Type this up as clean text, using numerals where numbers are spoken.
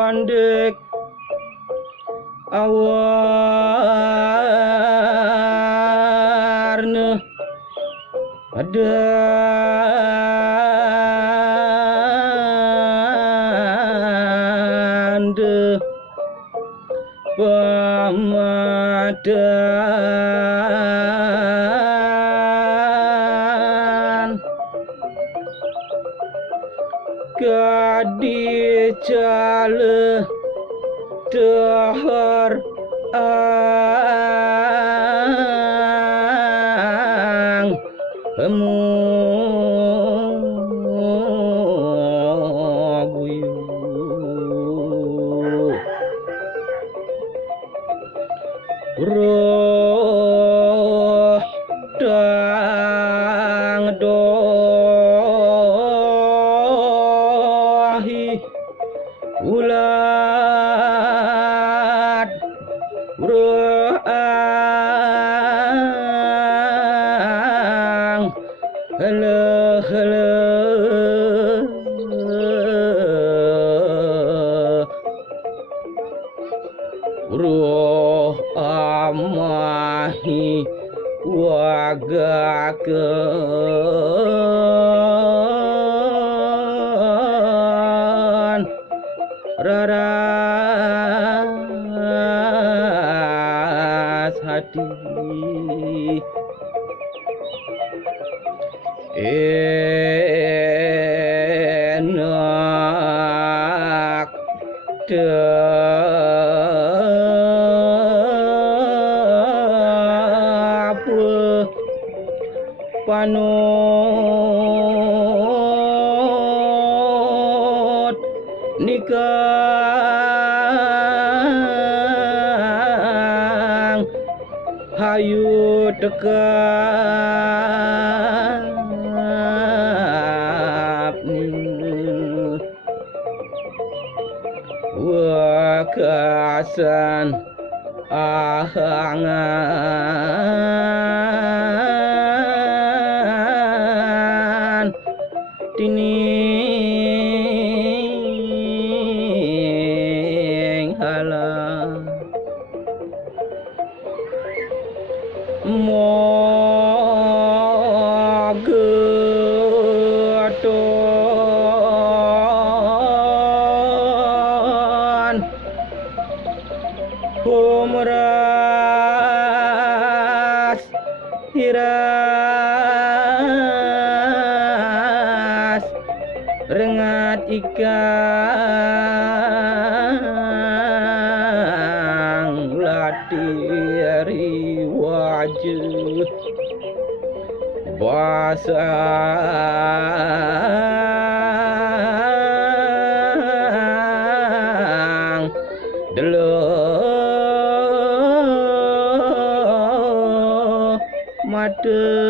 Gondek awarna adande pamadan gadi cale dahar ang guyu roh dang dohi ulat urang hele hele roh amahi wagakeun raras hati enak dapeuh panut nikah hayu tekap nih wakasan ahangan tining halang mogeton humras hiras rengat ikang latiri wajah basang delok mate